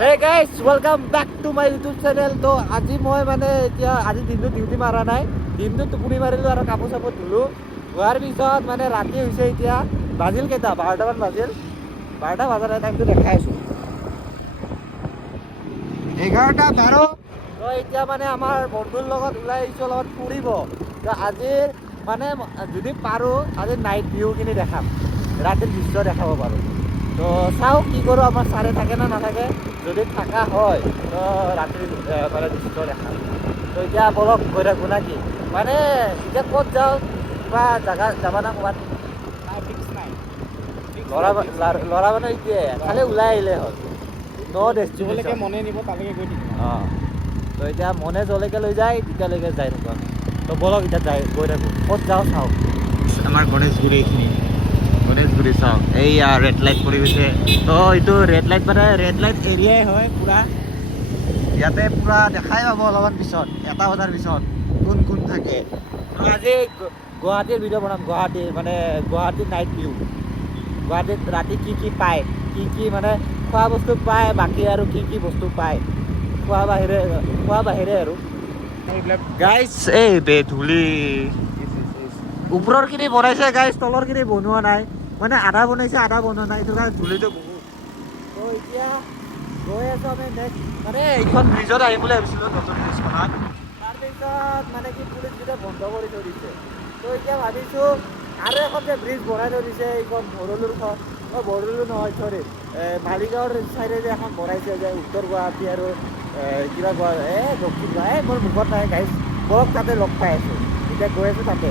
Hey guys, welcome back to my YouTube channel. তো আজি মই মানে এতিয়া আজি দিনটো ডিউটি মাৰা নাই, দিনটো টোপনি মাৰিলোঁ আৰু কাপোৰ চাপোৰ ধুলোঁ। ধোৱাৰ পিছত মানে ৰাতি হৈছে এতিয়া, বাজিল কেইটা 12টামান বাজিল, 12টা বজাৰ টাইমটো দেখাই আছোঁ 11:12। তো এতিয়া মানে আমাৰ বন্ধুৰ লগত ওলাই আহিছোঁ লগত ফুৰিব। তো আজিৰ মানে যদি পাৰোঁ আজি নাইট ভিউখিনি দেখাম, ৰাতিৰ দৃশ্য দেখাব পাৰোঁ। তো চাওঁ কি কৰোঁ, আমাৰ ছাৰে থাকে না নাথাকে। যদি থাকা হয় তো ৰাতিৰ মানে দৃশ্য দেখাম। তো এতিয়া বলক গৈ থাকোঁ না কি, মানে এতিয়া ক'ত যাওঁ, কিবা জেগা যাবা না ক'ৰবাত ল'ৰা মানে এতিয়া খালি ওলাই আহিলে হ'ল, য'লৈকে মনে নিব তালৈকে গৈ থাকিম। অঁ, তো এতিয়া মনে য'লৈকে লৈ যায় তেতিয়ালৈকে যাই থাকোঁ। তো বলক এতিয়া গৈ থাকোঁ, ক'ত যাওঁ চাওঁ। আমাৰ গণেশগুৰি এইখিনি, গণেশগুৰি চাওক, এইয়া ৰেড লাইট পৰি গৈছে। তো এইটো ৰেড লাইট মানে ৰেড লাইট এৰিয়াই হয় পূৰা। ইয়াতে পূৰা দেখাই পাব অলপমান পিছত, 1টা বজাৰ পিছত কোন কোন থাকে। তো আজি গুৱাহাটীৰ ভিডিঅ' বনাম, গুৱাহাটীৰ নাইট ভিউ, গুৱাহাটীত ৰাতি কি কি পায়, কি মানে খোৱা বস্তু পায়, বাকী আৰু কি বস্তু পায় খোৱা বাহিৰে আৰু এইবিলাক গাইজ। এই ধূলি ওপৰৰখিনি বনাইছে গাইজ, তলৰখিনি বনোৱা নাই, মানে আধা বনাইছে আধা বনোৱা নাই, এইটো কাৰণে ধূলিটো বহুত। তো এতিয়া গৈ আছোঁ আমি নেক্সট, মানে এইখন ব্ৰিজত আহিম বুলি ভাবিছিলোঁ, নতুন ব্ৰিজখনত। তাৰপিছত মানে কি পুলিচকেইটা বন্ধ কৰি থৈ দিছে। তো এতিয়া ভাবিছোঁ আৰু এখন যে ব্ৰিজ বনাই থৈ দিছে, এইখন ভৰলুৰখন, ভৰলু নহয় চৰি, মালিগাঁৱৰ চাইডে যে এখন বনাইছে যে উত্তৰ গুৱাহাটী আৰু কিবা দক্ষিণ গুৱাহাটী, মোৰ মুখত নাই গাইজ। বলক তাতে লগ পাই আছোঁ, এতিয়া গৈ আছোঁ তাতে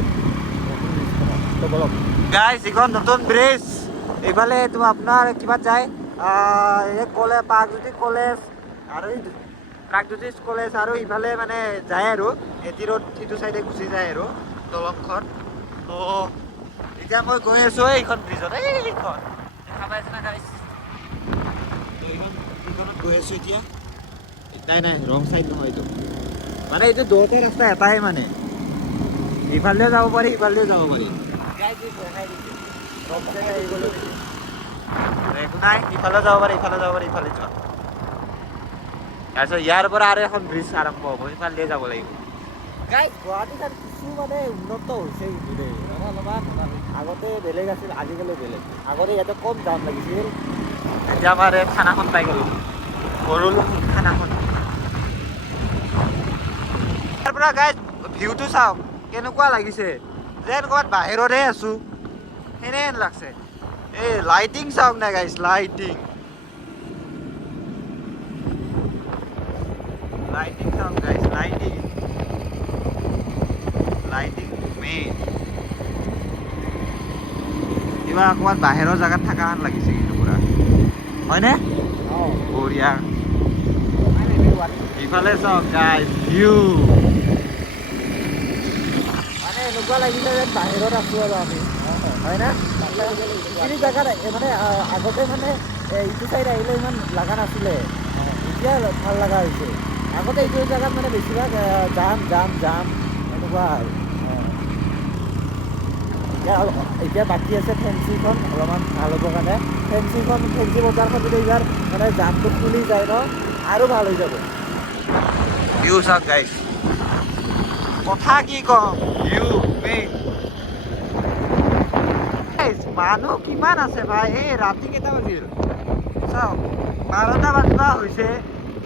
নতুন ব্ৰিজখনত। তো বলক গাইজ, এইখন নতুন ব্ৰিজ, এইফালে তো আপোনাৰ কিবাত যায়, প্ৰাগজ্যোতিষ কলেজ আৰু প্ৰাগজ্যোতিষ কলেজ, আৰু ইফালে মানে যায় আৰু এটি ৰোড সিটো চাইডে গুচি যায় আৰু দলংখন। তো এতিয়া মই গৈ আছোঁ এইখন ব্ৰিজত, এইখন দেখা পাইছে না গাইজ। তো এইখনত গৈ আছোঁ এতিয়া। নাই ৰং চাইড নহয় এইটো, মানে এইটো দুয়োটা ৰাস্তা এটাই, মানে ইফালেও যাব পাৰি সিফালেও যাব পাৰি। একো নাই, ইফালে যাব পাৰি ইফালে যাব পাৰি, ইফালে যোৱা। তাৰপিছত ইয়াৰ পৰা আৰু এখন ব্ৰিজ আৰম্ভ হ'ব, সিফালে যাব লাগিব। গাইজ, গুৱাহাটীত আৰু কিছু মানে উন্নত হৈছে কিন্তু দেই, মানে অলপমান আগতে বেলেগ আছিল, আজিকালি বেলেগ। আগতে ইয়াতে কম দাম লাগিছিল, এতিয়া আমাৰ খানাখন পাই গ'লোঁ, ভৰলু খানাখন। তাৰ পৰা গাইজ ভিউটো চাওক কেনেকুৱা লাগিছে, যেন ক'ৰবাত বাহিৰতহে আছোঁ সেনে লাগছে। এই লাইটিং চাওক না গাইজ, লাইটিং চাওক গাইজ, লাইটিং মেইন। কিবা অকণমান বাহিৰৰ জেগাত থকা যেন লাগিছে কিন্তু পুৰা, হয়নে? বঢ়িয়া। ইফালে চাওক গাইজ ভিউ, মানে এনেকুৱা লাগিছে যেন বাহিৰত আছোঁ আৰু আমি, হয় না? এইখিনি জেগাত মানে আগতে মানে ইটো চাইড আহিলে ইমান লগা নাছিলে, এতিয়া ভাল লগা হৈছে। আগতে এইটো জেগাত মানে বেছিভাগ জাম এনেকুৱা আৰু। এতিয়া বাকী আছে ফেঞ্চিখন অলপমান ভাল হ'বৰ কাৰণে, ফেঞ্চি বজাৰখন যদি এইবাৰ মানে জামটো খুলি যায় ন, আৰু ভাল হৈ যাব। ভিউ চাওক গাইজ, কথা কি ক'ম, ভিউ মেইন। মানুহ কিমান আছে ভাই, এই ৰাতি কেইটা বাজিল চাওক, 12টা বাজিব হৈছে,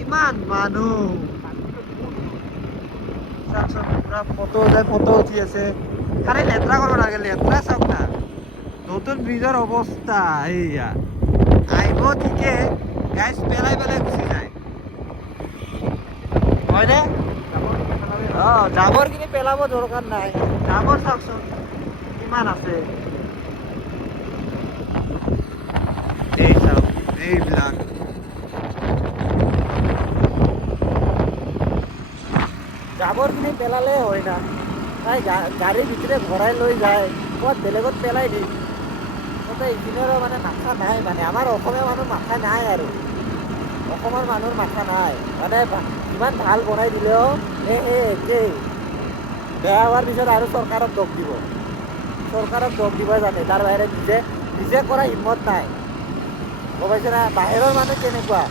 ইমান মানুহ চাওকচোন। পুৰা ফটো উঠি আছে, খালি লেতেৰা কৰিব নালাগে, লেতেৰা চাওক না, নতুন ব্ৰিজৰ অৱস্থা এইয়া। আহিব ঠিকে গাইজ, পেলাই গুচি যায়, হয়নে? অঁ, জাবৰখিনি পেলাব দৰকাৰ নাই, জাবৰ চাওকচোন কিমান আছে। এই চাওক এইবিলাক, জাবৰখিনি পেলালে হয় না, তাই গাড়ীৰ ভিতৰে ভৰাই লৈ যায়, ক'ৰবাত বেলেগত পেলাই দিম। তাতে এইখিনিৰো মানে মাথা নাই, মানে আমাৰ অসমীয়া মানুহ মাথা নাই আৰু, অসমৰ মানুহৰ মাথা নাই, মানে ইমান ভাল বনাই দিলেও সেই একেই বেয়া হোৱাৰ পিছত আৰু চৰকাৰক দোষ দিব জানে, তাৰ বাহিৰে নিজে কৰা হিম্মত নাই, গম পাইছে না? বাহিৰৰ মানুহ কেনেকুৱা,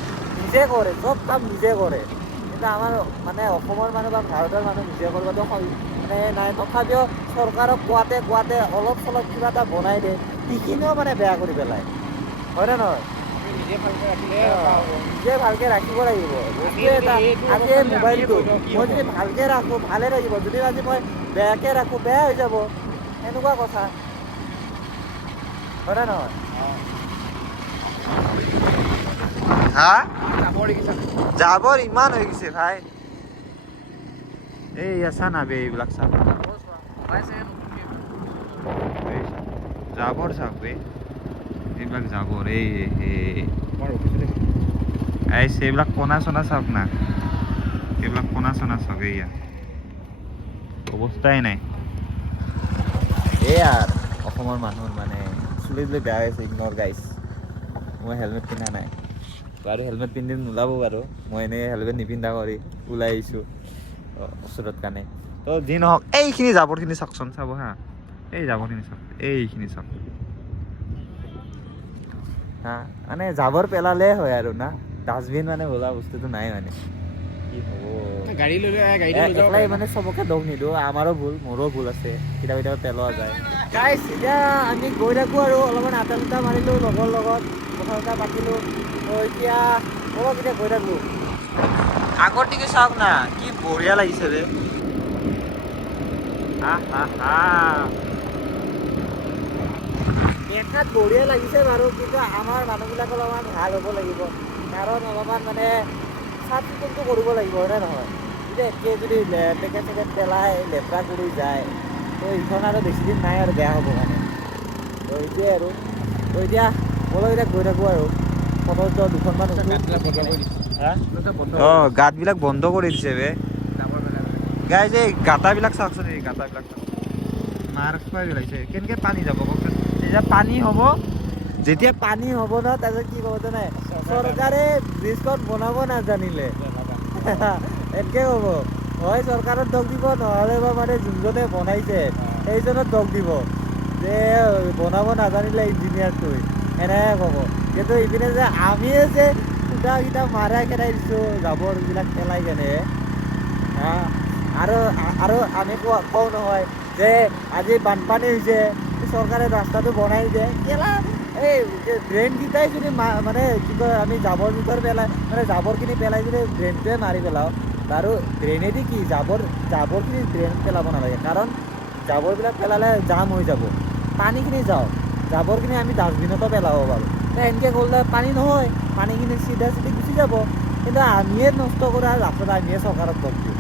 নিজে কৰে, চব কাম নিজে কৰে। কিন্তু আমাৰ মানে অসমৰ মানুহ বা ভাৰতৰ মানুহ নিজে কৰিবতো মানে নাই। তথাপিও চৰকাৰক কোৱাতে অলপ চলপ কিবা এটা বনাই দিয়ে, সেইখিনিও মানে বেয়া কৰি পেলায়, হয়নে নহয়? নিজে ভালকৈ ৰাখিলে নিজে ভালকৈ ৰাখিব লাগিব। বস্তু এটা আজি মোবাইলটো মই যদি ভালকৈ ৰাখোঁ ভালে থাকিব, যদি আজি মই বেয়াকৈ ৰাখোঁ বেয়া হৈ যাব, এনেকুৱা কথা, হয়নে নহয়? হা জাবৰ ইমান হৈ গৈছে ভাই। এই আছা না বে এইবিলাক চাব জাবৰ চাওক বে, এইবিলাক জাবৰ এই এইবিলাক কণা চনা চাওক না, এইবিলাক কণা চনা চাওক, এইয়া অৱস্থাই নাই। এয়া অসমৰ মানুহৰ মানে চুলি তুলি বেয়া হৈছে, ইগনৰ গাইছ। মই হেলমেট পিন্ধা নাই বাৰু, হেলমেট পিন্ধি নোলাব বাৰু, মই এনেই হেলমেট নিপিন্ধা কৰি ওলাই আহিছোঁ ওচৰত কাৰণে। তো যি নহওক এইখিনি জাবৰখিনি চাওকচোন, চাব হা, এই জাবৰখিনি চাওক, এইখিনি চাওক হা, মানে জাবৰ পেলালে হয় আৰু না, ডাষ্টবিন মানে বোলা বস্তুটো নাই মানে। কি হ'ব গাড়ী লৈ একলাই মানে চবকে দোষ নিদিওঁ, আমাৰো ভুল, মোৰো ভুল আছে, কেতিয়াবা পেলোৱা যায়। গাইছ এতিয়া আমি গৈ থাকোঁ আৰু অলপমান আটা চাটা মাৰিলোঁ লগৰ লগত, কথা চথা পাতিলোঁ। তো এতিয়া অলপ এতিয়া গৈ থাকোঁ। আগৰ দিকে চাওক না, কি বঢ়িয়া লাগিছে ৰে। দেখাত বঢ়িয়া লাগিছে বাৰু, কিন্তু আমাৰ মানুহবিলাক অলপমান ভাল হ'ব লাগিব, কাৰণ অলপমান মানে চাফ চিকুণটো কৰিব লাগিব, হয়নে নহয়? এতিয়া একে যদি পেকেট চেকেট পেলাই লেতেৰা কৰি যায়, তো এইখন আৰু বেছিদিন নাই আৰু বেয়া হ'ব মানে। তো এইটোৱে আৰু, তো এতিয়া ব'লক এতিয়া গৈ থাকোঁ আৰু ফটো দুখনমান অঁ গাঁতবিলাক বন্ধ কৰি দিছে বে। গাইজ এই গাঁটাবিলাক চাওকচোন, এই গাঁটাবিলাক মাৰ খুৱাই পেলাইছে, কেনেকৈ পানী যাব কওকচোন? যেতিয়া পানী হ'ব ন, তাৰপিছত কি ক'ব জানে, চৰকাৰে ব্ৰিজখন বনাব নাজানিলে এনেকৈ ক'ব, হয় চৰকাৰৰ দোষ দিব, নহ'লে বা মানে যোনজনে বনাইছে সেইজনৰ দোষ দিব যে বনাব নাজানিলে ইঞ্জিনিয়াৰটোৱে, এনেকৈ ক'ব। কিন্তু ইপিনে যে আমিয়ে যে খুটাকেইটা মাৰাই খেদাই দিছোঁ জাবৰবিলাক পেলাই কেনে, আৰু আমি কওঁ নহয় যে আজি বানপানী হৈছে, চৰকাৰে ৰাস্তাটো বনাই দিয়ে, কেলা এই ড্ৰেইনকেইটাই যদি মানে কি কয়, আমি জাবৰ জোঁথৰ পেলাই মানে জাবৰখিনি পেলাই যদি ড্ৰেইনটোৱে মাৰি পেলাওঁ, বাৰু ড্ৰেইনেদি কি জাবৰখিনি ড্ৰেইনত পেলাব নালাগে, কাৰণ জাবৰবিলাক পেলালে জাম হৈ যাব, পানীখিনি যাওক, জাবৰখিনি আমি ডাষ্টবিনতো পেলাব পাৰোঁ। এনেকৈ কৰিলে পানী নহয়, পানীখিনি চিধা গুচি যাব, কিন্তু আমিয়ে নষ্ট কৰা আৰু লাষ্টত আমিয়ে চৰকাৰক দোষ দিওঁ,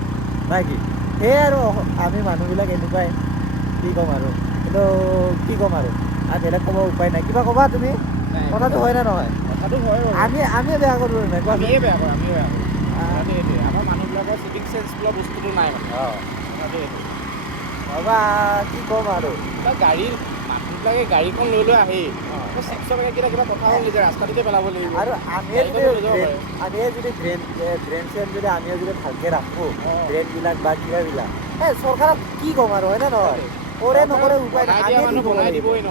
নাই কি? সেয়ে আৰু আমি মানুহবিলাক এনেকুৱাই, কি ক'ম আৰু, কিন্তু কি ক'ম আৰু বেলেগ ক'ব উপায় নাই। কিবা ক'বা তুমি? কথাটো হয় নে নহয়? কথাটো হয়, আমিয়ে বেয়া কৰোঁ নাই, আমিয়ে বেয়া কৰোঁ, সেইটোৱে আমাৰ মানুহবিলাকৰ চিভিক চেন্স বোলা বস্তুটো নাই মানে। কথাটো এইটো ৰ'বা কি ক'ম আৰু, গাড়ীৰ মানুহবিলাকে গাড়ীখন লৈ আহেই, চিপছৰ পেকেটকেইটা কিবা কথা হ'ল যে ৰাস্তাটোতে পেলাব লাগিব, আৰু আমিয়ে যদি ড্ৰেইন চেইন যদি আমিয়ে যদি ভালকৈ ৰাখোঁ, ড্ৰেইনবিলাক বা কিবাবিলাক, চৰকাৰক কি ক'ম আৰু, হয়নে নহয়? কৰে নকৰে উপায় নাই, আমিয়ে মানুহ বনাই দিবই ন,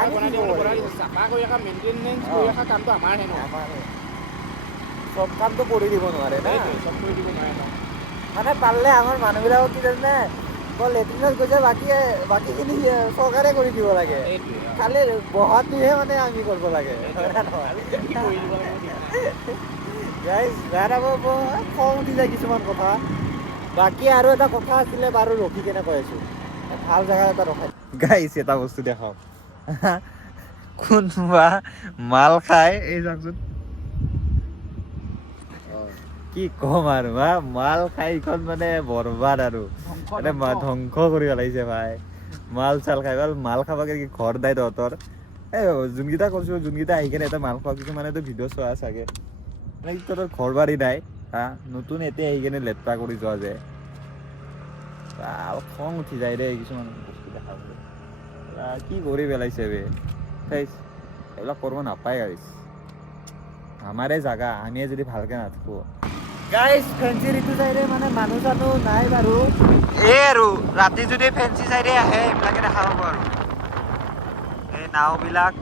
আমি বনাই দিব, চাফা কৰি ৰখা, মেইনটেনেঞ্চ কৰি ৰখা কামটো আমাৰহে ন, চব কামটো কৰি দিব নোৱাৰে না, চব কৰি দিব নোৱাৰে ন। মানে পাৰিলে আমাৰ মানুহবিলাকক কি জানে, লেট্ৰিনত গৈছে, বাকীখিনি চৰকাৰে কৰি দিব লাগে, খালি বহাটোহে মানে আমি কৰিব লাগে, বেয়া নাপাব, খং উঠি যায় কিছুমান কথা। বাকী আৰু এটা কথা আছিলে বাৰু, ৰখি কেনে কৈ আছোঁ, ভাল জেগা এটা ৰখাই গাইছ, এটা বস্তু দেখাওঁ, কোনোবা মাল খাই, এই চাওকচোন, কি ক'ম আৰু মাল খাই এইখন মানে বৰবাদ আৰু মানে ধ্বংস কৰি পেলাইছে ভাই। মাল চাল খাই মাল খাবাকে কি ঘৰ নাই তহঁতৰ? এই যোনকেইটা কৈছোঁ, যোনকেইটা আহি কেনে এটা মাল খোৱা, কিছুমানেতো ভিডিঅ' চোৱা চাগে, মানে তহঁতৰ ঘৰ বাৰী নাই হা, নতুন এতিয়া আহি কেনে লেতেৰা কৰি যোৱা যায়, খং উঠি যায় দেই কিছুমান বস্তু দেখা পালে, কি কৰি পেলাইছে বে, এইবিলাক কৰিব নাপায় গাইছ, আমাৰে জাগা, আমিয়ে যদি ভালকৈ নাথাকোঁ। গাইছ ফেঞ্চিৰ ইটো চাইডে মানে মানুহ চানুহ নাই বাৰু, এই আৰু ৰাতি যদি ফেঞ্চি চাইডে আহে এইবিলাকে দেখা পাব আৰু এই নাওবিলাক,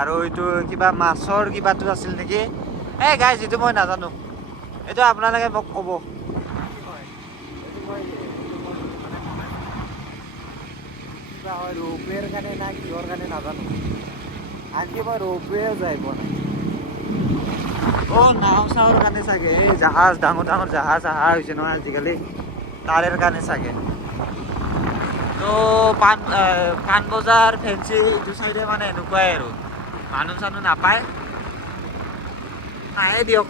আৰু এইটো কিবা মাছৰ কিবাটো আছিল নেকি, এই গাইজ এইটো মই নাজানো এইটো আপোনালোকে মোক ক'ব কিবা হয় ৰোপৱেৰ কাৰণে না কিহৰ কাৰণে নাজানো আনকি মই ৰোপৱেও যাই পোৱা নাই নাও চাওৰ কাৰণে চাগে এই জাহাজ ডাঙৰ ডাঙৰ জাহাজ অহা হৈছে নহয় আজিকালি তাৰে কাৰণে চাগে তো পাণবজাৰ ফেঞ্চি এইটো চাইডে মানে এনেকুৱাই আৰু মানুহ চানুহ নাপায় নাহে দিয়ক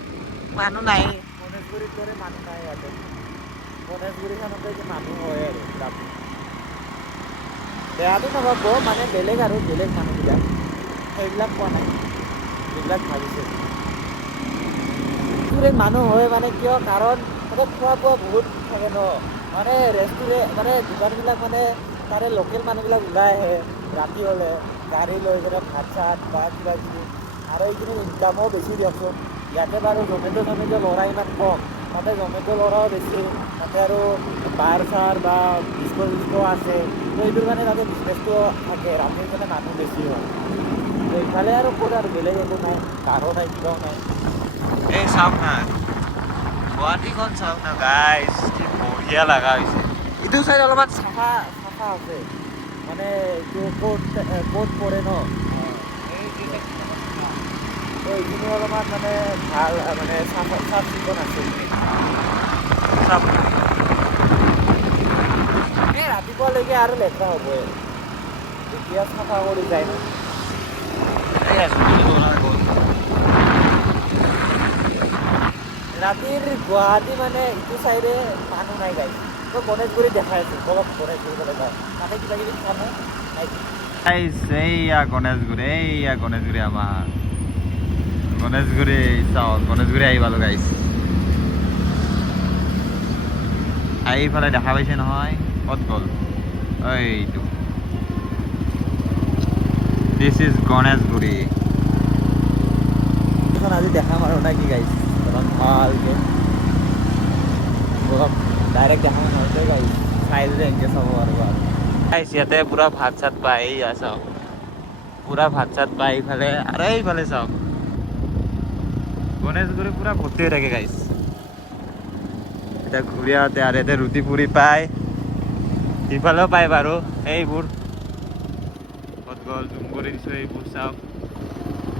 মানুহ নাই গণেশগুৰিৰ দৰে মানুহ নাই ইয়াতে গণেশগুৰিখনতে যে মানুহ হয় আৰু বেয়াটো নাভাব মানে বেলেগ আৰু বেলেগ মানুহবিলাক সেইবিলাক পোৱা নাই যিবিলাক ভাবিছে মানুহ হয় মানে কিয় কাৰণ মানে খোৱা বোৱা বহুত থাকে ন মানে মানে দোকানবিলাক মানে তাৰে লোকেল মানুহবিলাক ওলাই আহে ৰাতি হ'লে গাড়ী লৈ পেলাই ভাত চাত বা কিবা কিবি আৰু এইখিনি ইনকামো বেছি দিয়কচোন ইয়াতে বাৰু জমেট' ল'ৰা ইমান কম তাতে জমেট' ল'ৰাও বেছি তাতে আৰু বাৰ চাৰ বা ডিস্কো আছে তো এইটোৰ কাৰণে তাতে বিজনেছটো থাকে ৰাতিৰ কাৰণে মানুহ বেছি হয় এইফালে আৰু ক'ত আৰু বেলেগ একো নাই কাৰো নাই কিবাও নাই এই চাওক না গুৱাহাটীখন চাওক না গাইজ কি বঢ়িয়া লগা হৈছে এইটো চাইড অলপমান চাফা আছে মানে এইটো ক'ত পৰে ন এইখিনি অলপমান মানে ভাল মানে চাফ চিকুণ আছে এই ৰাতিপুৱালৈকে আৰু লেতেৰা হ'বই এতিয়া চাফা কৰি যায় ন ৰাতিৰ গুৱাহাটী মানে ইটো চাইডে মানুহ নাই গাই তো গণেশগুৰি দেখাই আছোঁ অলপ গণেশগুৰি গ'লে যাওঁ তাতে কিবা কিবি খাম এইয়া গণেশগুৰি আমাৰ গণেশগুৰি চাওক গণেশগুৰি আহি পালোঁ গাইছ এইফালে দেখা পাইছে নহয় ক'ত গ'ল এইটো দিছ ইজ গণেশগুৰি এখন আজি দেখাম আৰু না কি গাইছ ভালকৈ অলপ ডাইৰেক্ট দেখাব নহৈছে গাইছ চাই দিলে এনেকৈ চাব আৰু গাইছ ইয়াতে পূৰা ভাত চাত পায় এইয়া চাওক পূৰা ভাত চাত পায় এইফালে আৰু এইফালে চাওক গণেশগুৰি পূৰা ভৰ্তি হৈ থাকে গাইছ এতিয়া ঘূৰি আহোঁতে আৰু ইয়াতে ৰুটি পুৰি পায় সিফালেও পায় বাৰু এইবোৰ ক'ত গ'ল জুম কৰি দিছোঁ এইবোৰ চাওক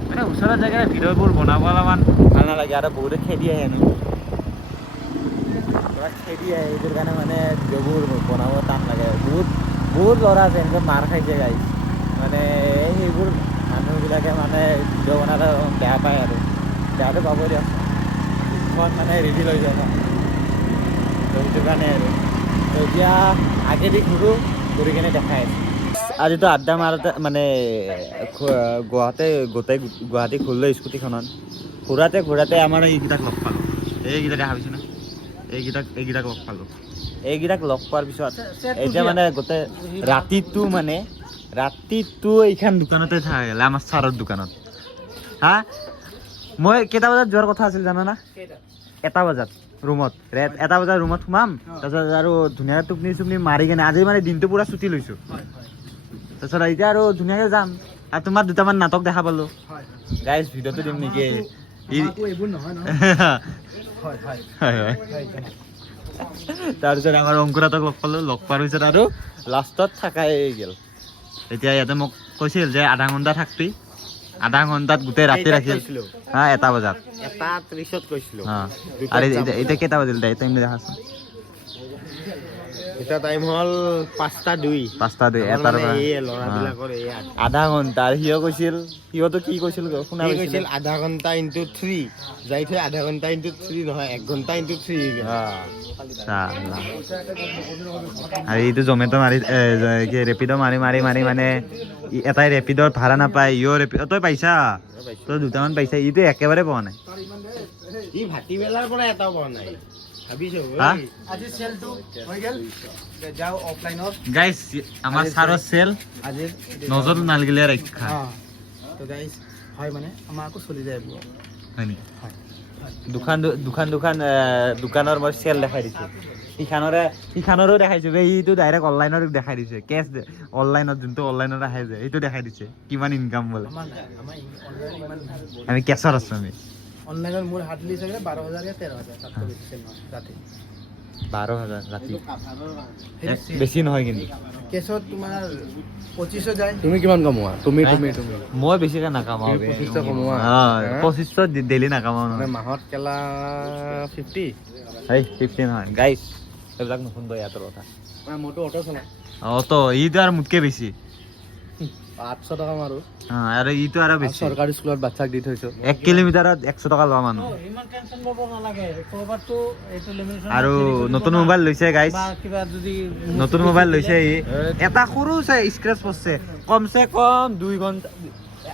মানে ওচৰৰ জেগাৰে ভিডিঅ'বোৰ বনাব অলপমান ভাল নালাগে আৰু বহুতে খেদি আহে খেদি আহে এইটোৰ কাৰণে মানে ভিডিঅ'বোৰ বনাব টান লাগে বহুত ল'ৰা আছে এনেকৈ মাৰ খাইছে গাইছ মানে সেইবোৰ মানুহবিলাকে মানে ভিডিঅ' বনালে বেয়া পায় আৰু বেয়াটো পাব দিয়ক মই মানে ৰেডি লৈ যায় ন তো সেইটো কাৰণে আৰু এতিয়া আগেদি ঘূৰি কিনে দেখাই আছোঁ আজিতো আড্ডা মাৰোঁতে মানে গুৱাহাটী ঘূৰিলোঁ স্কুটিখনত ঘূৰাতে আমাৰ এইকেইটাক লগ পালোঁ এইকেইটা দেখা পাইছোঁ না এইকেইটাক লগ পালোঁ এইকেইটাক লগ পোৱাৰ পিছত এতিয়া মানে গোটেই ৰাতিটো এইখন দোকানতে থাকে আমাৰ ছাৰৰ দোকানত হা মই কেইটা বজাত যোৱাৰ কথা আছিল জানানা 1 বজাত ৰুমত ৰুমত সোমাম তাৰপিছত আৰু ধুনীয়াকৈ টোপনি মাৰি কিনে আজি মানে দিনটো পূৰা ছুটি লৈছোঁ তাৰপিছত এতিয়া আৰু ধুনীয়াকৈ যাম আৰু তোমাৰ দুটামান নাটক দেখা পালোঁ গাইজ ভিডিঅ'টো দিম নেকি তাৰপিছত আমাৰ অংকুৰাটক লগ পালোঁ লগ পোৱাৰ পিছত আৰু লাষ্টত থাকাই গ'ল এতিয়া ইয়াতে মোক কৈছিল যে আধা ঘণ্টা থাকবি আধা ঘণ্টাত গোটেই ৰাতি ৰাখিল 1 বজাত 1:30 কৈছিলোঁ আৰু এতিয়া কেইটা বাজিল টাইম দেখাচোন এটা টাইম হ'ল 5:02 এটাৰ পৰা আধা ঘণ্টা আৰু সিহঁতো কি কৈছিল শুনা কৈছিল আধা ঘণ্টা ইনটু 3 যাই থৈ আধা ঘণ্টা ইনটু 3 নহয় 1 ঘণ্টা ইনটু 3 আৰু এইটো জমেট' মাৰি ৰেপিড' মাৰি মানে এটাই ৰেপিডৰ ভাড়া নাপায় তই পাইছা তই দুটামান পাইছা ইটো একেবাৰে পোৱা নাই ই ভাটিবেলাৰ পৰা এটাও পোৱা নাই গাইজ আমাৰ ছাৰৰ চেল নজৰ নালগিলে ৰক্ষা হয় মানে আমাৰ আকৌ চলি যায় হয় নেকি দোকানৰ মই চেল দেখাই দিছোঁ সিখানৰো দেখাইছোঁ এইটো ডাইৰেক্ট অনলাইনত দেখাই দিছে কেছ অনলাইনত যোনটো অনলাইনত আহে যে সেইটো দেখাই দিছে কিমান ইনকাম বোলে আমি কেছত আছোঁ আমি অনলাইনত মোৰ হাৰ্ডলি চাগে 12,000 या 13,000 তাতকৈ বেছি চেল নহয় ৰাতি 12,000 ৰাতি বেছি নহয় কিন্তু কেছত তোমাৰ 25 যায় তুমি কিমান কমোৱা তুমি মই বেছিকৈ নাকামাওঁ 25 কমোৱা 25 ডেইলি নাকামাওঁ মানে নহয় মাহত কেলা 50 এই 50 নহয় গাইছ এইবিলাক নুশুনব ইয়াতৰ কথা মানে মোৰতো অটো চলা তো ইটো আৰু মোতকৈ বেছি 800 টকা মাৰো আৰু ইটো আৰু বেছি চৰকাৰী স্কুলত বাচ্চাক দি থৈছো 1 কিলোমিটাৰত 100 টকা লোৱা মানুহ ইমান টেনচন ল'ব নালাগে ক'ৰবাততো এইটো লিমিটেশ্যন আৰু নতুন মোবাইল লৈছে গাইছ বা কিবা যদি নতুন মোবাইল লৈছে ই এটা সৰু চাই স্ক্ৰেচ পৰছে কমচে কম 2 ঘণ্টা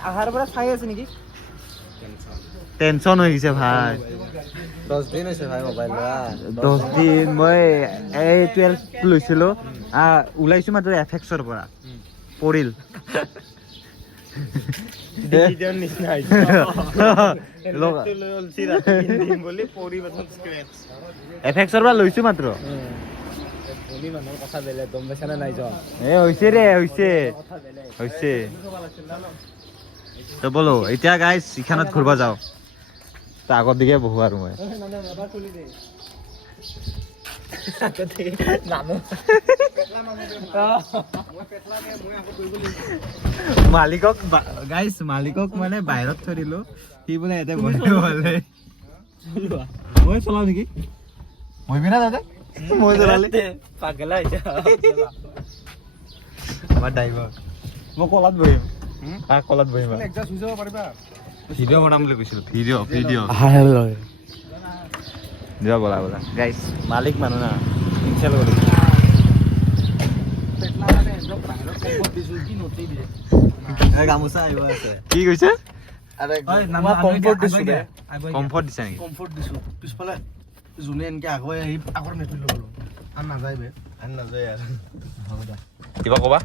আহাৰ পৰা চাই আছে নেকি টেনচন হৈ গৈছে ভাই 10 দিন হৈছে ভাই মোবাইল লোৱা 10 দিন মই এই 12 লৈছিলোঁ ওলাইছোঁ মাত্ৰ এফেক্সৰ পৰা পৰিল এফেক্সৰ পৰা লৈছোঁ মাত্ৰ কথা বেলেগ গম পাইছা নে নাই যোৱা হৈছে ৰে হৈছে তো বলো এতিয়া গাইজ ইখানত ঘূৰিব যাওঁ তো আগৰ দিকে বহো আৰু মই মালিকক মানে বাহিৰত থৈ দিলো সি বোলে ইয়াতে বলে মই চলাও নেকি মহিবি না দাদা মই চলালি পাগলা আমাৰ ড্ৰাইভাৰ মই কলাত বহিম কলাত বহিম ভিডিঅ' বনাম বুলি কৈছিলো ভিডিঅ' দিবা বলা গাইছ মালিক মানুহ না ইনচাল কৰি গামোচা আহিব আছে কি কৈছে কমফৰ্ট দিছে নেকি কমফৰ্ট দিছোঁ পিছফালে যোনে এনেকৈ আগুৱাই আহি আগৰ নেটটো লৈ গ'লো আৰু নাযায় বে হ'ব দে কিবা ক'বা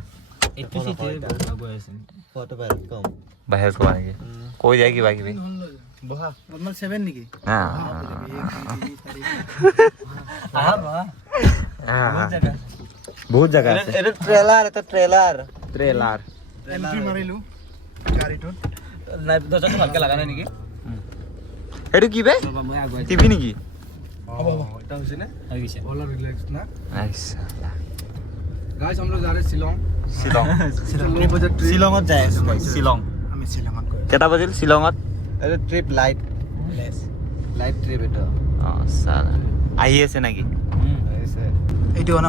বাহিৰত ক'বা নেকি কৈ যায় কিবা কিবি বহা 7 নেকি বহুত জাগা আছে এটা ট্ৰেলাৰ এন্ট্ৰি মাৰিলোঁ গাড়ীটোত নাই দৰ্জাটো ভালকে লাগা নাই নেকি এইটো কি বে টিভি নেকি হ'ব এটা হৈছে নে হৈ গৈছে অল ৰিলেক্স না আচ্ছা गाइस हम लोग जा रहे हैं शिलोंग শ্বিলঙত যাই আছো শ্বিলং আমি শিলঙত গৈ কেইটা বাজিল শ্বিলঙত এটা ট্ৰিপ লাইট ট্ৰিপ এটা চালা আহি আছে নেকি এইটো ন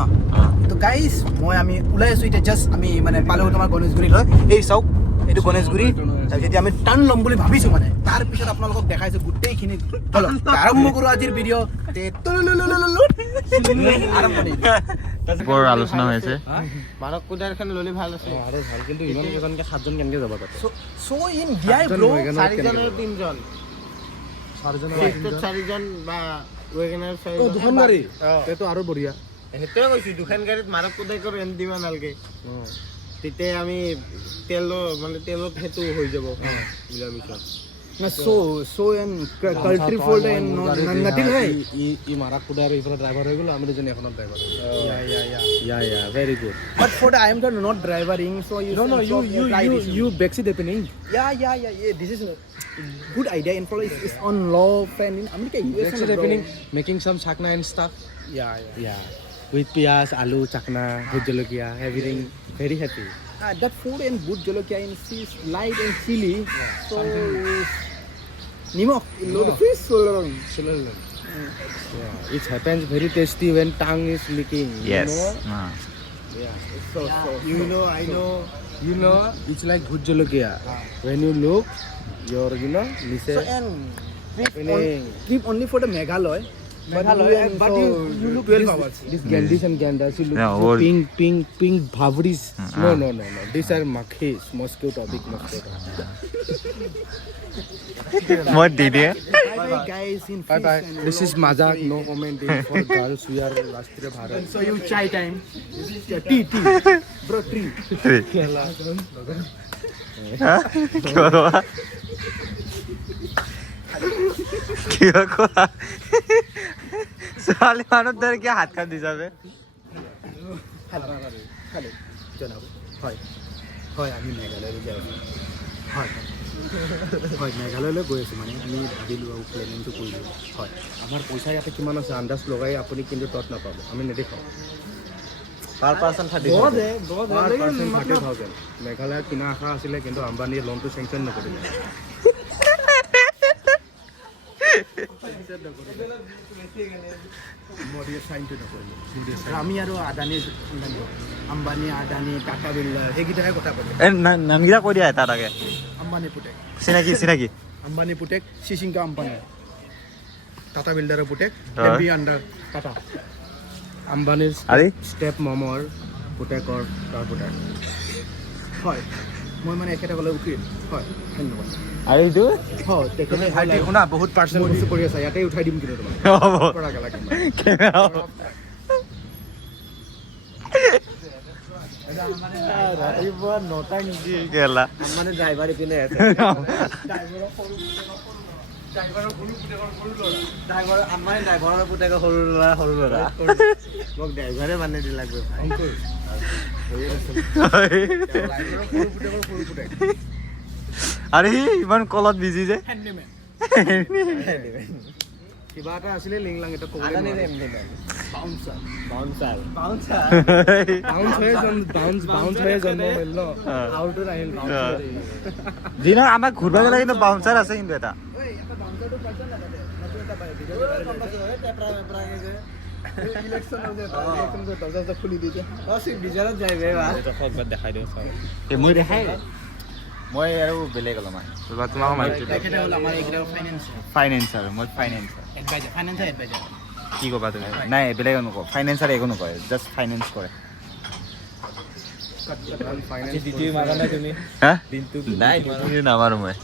তো গাইস মই আমি ওলাই আছো এতিয়া জাস্ট আমি মানে পালো তোমাৰ গণেশগুৰি লৈ এই চাওক এইটো গণেশগুৰি তাৰপিছত এতিয়া আমি টাৰ্ণ ল'ম বুলি ভাবিছো মানে তাৰপিছত আপোনালোকক দেখাইছো গোটেইখিনি বলো আৰম্ভ কৰোঁ আজিৰ ভিডিঅ' আৰম্ভ বৰ আলোচনা হৈ আছে মানক কুদাৰখন ললি ভাল আছে আৰে ভাল কিন্তু ইমান কেজনকে 7 জন কেনেকে যাব তাতে সো ইন ডিআই ব্ৰো 4 জন আৰু 3 জন 4 জন বা ওয়েগনাৰ 4 ও দুখন গাড়ী তেতো আৰু বঢ়িয়া হেতেও কৈছো দুখন গাড়ীত মানক কুদাই কৰি এন দিবা নালগে তেতিয়া আমি তেলত হেতু হৈ যাব মিলামিছা so and country fold and nothing है ই মাৰাক কুদাৰ ইফালে ড্ৰাইভাৰ হৈ গ'ল আমি দুজন এখনত driver yeah very good but for the I am not driving so you you backseat happening yeah this is a good idea in follow is on law friend in America US backseat happening making some chakna and stuff yeah with piyas alu chakna bhut jolokia everything very happy that food and bhut jolokia in is light and chili so nimok load fish yeah it happens very tasty when tongue is licking yes so you know it's like bhut jolokia when you look your listen so and trip only for the Meghalaya but you look 12 hours this gandis and gandas you look Yeah, pink bhavris no these are makhis mosquito big mosquito what did you bye guys in bye this is mazak no commenting for girls we are rashtriya bharat so you chai time tea bro tea কিয় কোৱা ছোৱালী মানুহ ধৰি কিয় হাত খান দি যাবে জনাব হয় আমি মেঘালয় যাই হয় হয় মেঘালয়লৈ গৈ আছোঁ মানে আমি ভাবিলোঁ আৰু প্লেনিংটো কৰিলোঁ হয় আমাৰ পইচা ইয়াতে কিমান আছে আন্দাজ লগাই আপুনি কিন্তু তত নাপাব আমি নেদেখাওঁ পাৰ পাৰ্চন 30,000 30,000 মেঘালয়ত কিনা আশা আছিলে কিন্তু আম্বানীয়ে লোনটো চেংচন নকৰিলে মোদীয়ে চাইনটো নকৰিলে আমি আৰু আম্বানী আদানী টাটা বিৰলা সেইকেইটাহে কথা পাতোঁ নামকেইটা কৈ দিয়া এটা তাকে আম্বানী পুতেক চিনাকি আম্বানী পুতেক চিচিংকা আম্বানী টাটা বিল্ডাৰৰ পুতেক হয়। এম বি আণ্ডাৰ টাটা আম্বানীৰ আৰে ষ্টেপ মমৰ পুতেকৰ তাৰ পুতেক হয় মই মানে এখেতসকলে উকিল হয় ধন্যবাদ আৰু এইটো হয় তেখেতে ভাইটি শুনা বহুত পাৰ্চনেল বস্তু কৰি আছা ইয়াতে উঠাই দিম কিন্তু তোমাক হ'ব পৰা গেলা কিমান। ৰাতিপুৱা 9টা নিকি গেলা মানে ড্ৰাইভাৰ ইপিনে আছে ড্ৰাইভাৰৰ পুতেকৰ সৰু ল'ৰা মোক ড্ৰাইভাৰে মানে দিলাক আৰে ইমান কলত বিজি যে কিবা এটা আছিলে লিংলাং এটা ক'বলৈ বাউন্স হৈ জন্ম হ'ল ন আউটত আহিল দিনৰ আমাক ঘূৰিব গ'লে কিন্তু বাউন্সাৰ আছে কিন্তু এটা খুলি দিছে দেখাই দিওঁ মই দেখাই মই আৰু বেলেগ অলপমান তোমাক তেখেতে হ'ল আমাৰ এইকেইটা ফাইনেন্সাৰ মই ফাইনেন্সাৰ এডভাইজাৰ কি ক'বা তুমি নাই বেলেগ নকওঁ ফাইনেন্সাৰ একো নকয় জাষ্ট ফাইনেন্স কৰে হা নাই ডিউটি নামাৰো মই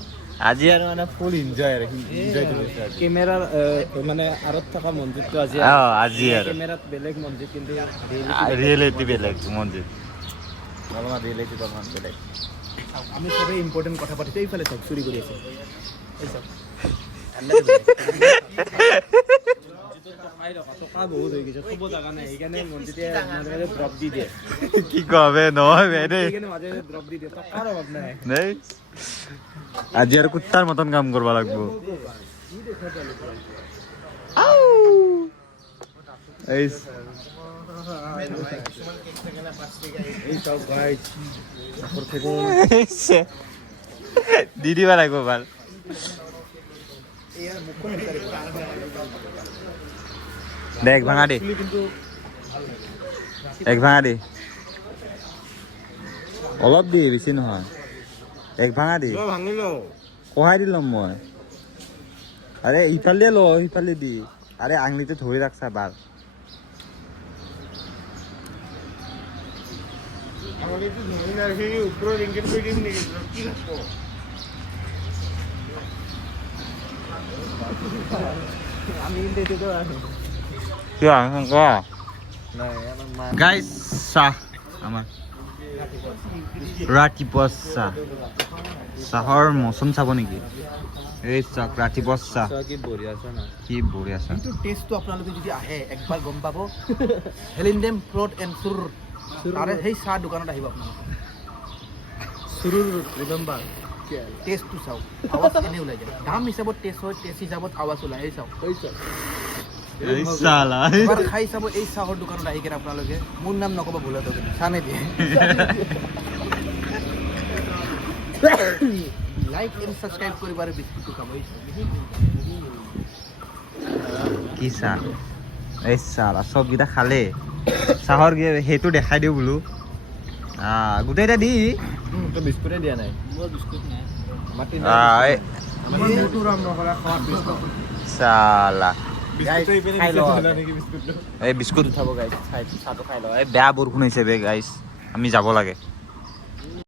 আজি আৰু মানে ফুল এনজয় আৰু এনজয় কৰিছোঁ কেমেৰাৰ মানে আঁৰত থকা মন্দিৰটো আজি আজি আৰু কেমেৰাত বেলেগ মন্দিৰ কিন্তু ৰিয়েলিটি বেলেগ মন্দিৰ অলপমান ৰিয়েলিটি অলপমান বেলেগ আমি চবেই ইম্পৰ্টেণ্ট কথা পাতিছোঁ এইফালে চাওক চুৰি কৰি আছে এই চাওক টকা বহুত হৈ গৈছে থ'ব জেগা নাই সেইকাৰণে মন্দিৰে মাজে মাজে ড্ৰপ দি দিয়ে কি কবে নহয় দেই সেইকাৰণে মাজে মাজে ড্ৰপ দি দিয়ে টকাৰ অভাৱ নাই দেই আজি আৰু কুত্তাৰ মতন কাম কৰিব লাগিব এই এই চাওক গাইজ দি দিবা লাগিব ভাল দে এক ভাঙা দে এক ভাঙা দে অলপ দি বেছি নহয় এক ভাঙা দি ভাঙি লওঁ সহায় দি ল'ম মই আৰে ইফালে ল সিফালে দি আৰে আঙুলিটো ধৰি ৰাখছা বাল ওপৰত ইংগিত কৰি দিম নেকি কি কিয় গাইজ চাহ আমাৰ ৰাতিপুৱা চাহ চাহৰ মৌচুম চাব নেকি এই চাহ ৰাতিপুৱা চাহ কি বঢ়িয়া চাহ কিন্তু টেষ্টটো আপোনালোকে যদি আহে একবাৰ গম পাব হেলিণ্ডেম ফ্ৰুট এণ্ড চুৰ তাৰে সেই চাহ দোকানত আহিব আপোনালোকে চুৰুৰ ৰিমেম্বাৰ টেষ্টটো চাওক আৱাজ কেনে ওলাই যায় দাম হিচাপত টেষ্ট হয় টেষ্ট হিচাপত আৱাজ ওলাই এই চাওক এই চালা এবাৰ খাই চাব এই চাহৰ দোকানত আহি কেনে আপোনালোকে মোৰ নাম নক'ব ভুলতো কিন্তু চাহ নিদিয়ে লাইক এণ্ড ছাবস্ক্ৰাইব কৰিব আৰু বিস্কুটটো খাব কি চাহ এই চালা চবকেইটা খালে চাহৰ সেইটো দেখাই দিওঁ বোলো গোটেইটা দি তই বিস্কুটে দিয়া নাই চালা এই বিস্কুট উঠাব গাইছ চাহটো খাই লওঁ এই বেয়া বৰষুণ হৈছে বে গাইছ আমি যাব লাগে